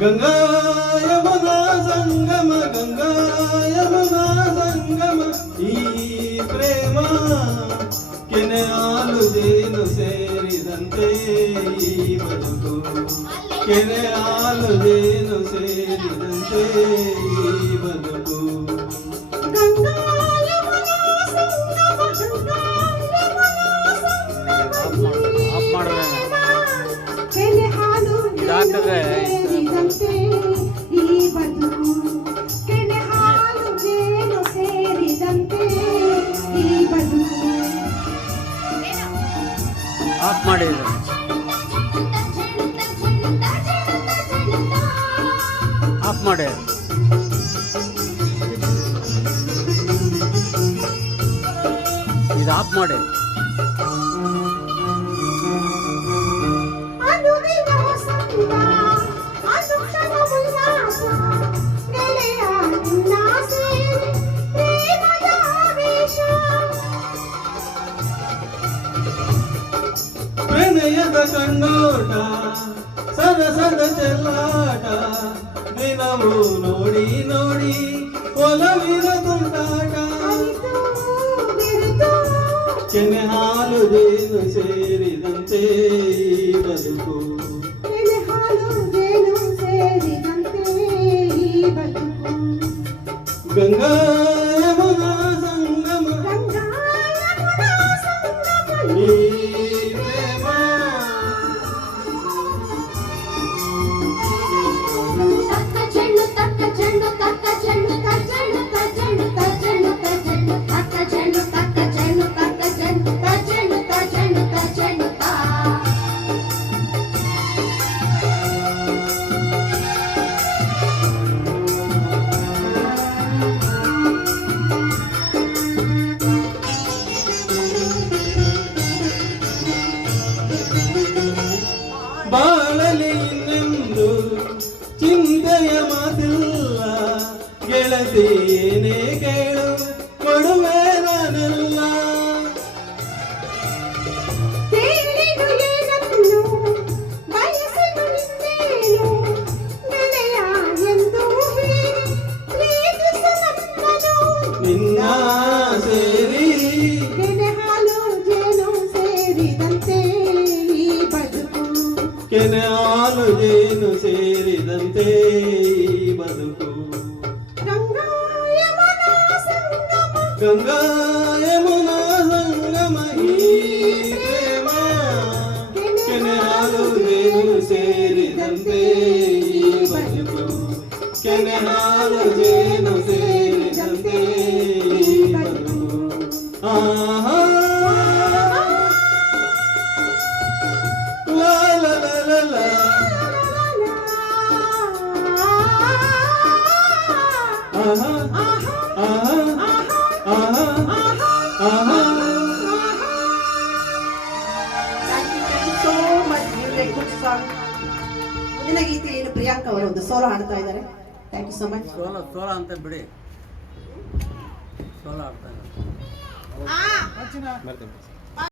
ಗಂಗಾ ಯಮುನಾ ಸಂಗಮ ಗಂಗಾ ಯಮುನಾ ಸಂಗಮ ಈ ಪ್ರೇಮ ಕೆನೆ ಹಾಲು ಜೇನು ಸೇರಿದಂತೆ ಈ ಬದುಕು ಕೆನೆ ಹಾಲು ಜೇನು ಸೇರಿದಂತೆ ಈ ಬದುಕು ಗಂಗಾ ಯಮುನಾ ಸಂಗಮ ಗಂಗಾ ಯಮುನಾ ಸಂಗಮ ಕೆನೆ ಹಾಲು ಸೇರಿದಂತೆ ಈ ಬದುಕು ಕೆನೆ ಹಾಲು ಜೇನು ಸೇರಿದಂತೆ ಈ ಬದುಕು ಆಫ್ ಮಾಡಿ ಆಫ್ ಮಾಡಿ ಇದು ಆಫ್ ಮಾಡಿ ಅನುದಿನ ಹೊಸತನ ಅನುಕ್ಷಣ ಉಲ್ಲಾಸ ಗೆಳೆಯ ನಿನ್ನ ಸೇರಿ ಪ್ರೇಮದ ಆವೇಶ ಪ್ರಣಯದ ಕಣ್ಣೋಟ ಸರಸದ ಚೆಲ್ಲಾಟ ದಿನವೂ ನೋಡಿ ನೋಡಿ ಒಲವಿನ ತುಂಟಾಟ ಅರಿತು ಬೆರೆತು ಕೆನೆ ಹಾಲು ಜೇನು ಸೇರಿದಂತೆ ಈ ಬದುಕು ಕೆನೆ ಹಾಲು ಜೇನು ಸೇರಿದಂತೆ ಈ ಬದುಕು ಗಂಗಾ ಯಮುನಾ ಸಂಗಮ ಗಂಗಾ ಯಮುನಾ ಸಂಗಮ ಈ ಪ್ರೇಮ ತಕ್ಕ ಚೆಂಡು ತಕ್ಕ ಚೆಂಡು ತಕ್ಕ ಚೆಂಡು ತಚ್ಚೆಂಡು ತಚ್ಚೆಂಡು ತಚ್ಚೆಂಡು ತಚ್ಚೆಂಡು ತಕ್ಕ ಚೆಂಡು ತಕ್ಕ ಚೆಂಡು ತಕ್ಕ ಚೆಂಡು ತಚ್ಚೆಂಡು ತಚ್ಚೆಂಡು ತಚ್ಚೆಂಡು ತಾ ಬಾಳಲಿ ಇನ್ನೆಂದು ಚಿಂತೆಯ ಮಾತಿಲ್ಲ ಗೆಳತಿಯೇನೇ ಕೇಳು ಕೊಡುವೆ ನಾನೆಲ್ಲ ಕೇಳಿದು ಏನನ್ನು ಬಯಸಿದು ನಿನ್ನೇನು ಗೆಳೆಯ ಎಂದು ಹೇಳಿ ಪ್ರೀತಿಸು ನನ್ನನು ನಿನ್ನ ಸೇರಿ ಕೆನೆ ಹಾಲು ಜೇನು ಸೇರಿದಂತೆ ಈ ಬದುಕು ಕೆನೆ ಹಾಲು ಜೇನು ಸೇರಿದಂತೆ ಈ ಬದುಕು ಗಂಗಾ ಯಮುನಾ ಸಂಗಮ ಗಂಗಾ ಯಮುನಾ ಸಂಗಮ ಈ ಪ್ರೇಮ ಕೆನೆ ಹಾಲು ಜೇನು ಸೇರಿದಂತೆ ಈ ಬದುಕು ಕೆನೆ ಹಾಲು ಜೇನು ಸೇರಿದಂತೆ ಈ ಬದುಕು ಆಹಾ ಲಾ ಲಾ ಲಾ ಲಾ ಲಾ ಆಹಾ ಆಹಾ ಆಹಾ ಆಹಾ Thank you so much. Really a good song. ಮುಂದಿನ ಗೀತೆಯಲ್ಲಿ ಪ್ರಿಯಾಂಕಾ ಅವರು ಒಂದು ಸೋಲೋ ಹಾಡ್ತಾ ಇದ್ದಾರೆ. Thank you so much. ಸೋಲ ಅಂತ ಬಿಡಿ ಸೋಲ ಆಡ್ತಾ ಇದ್ದಾರೆ.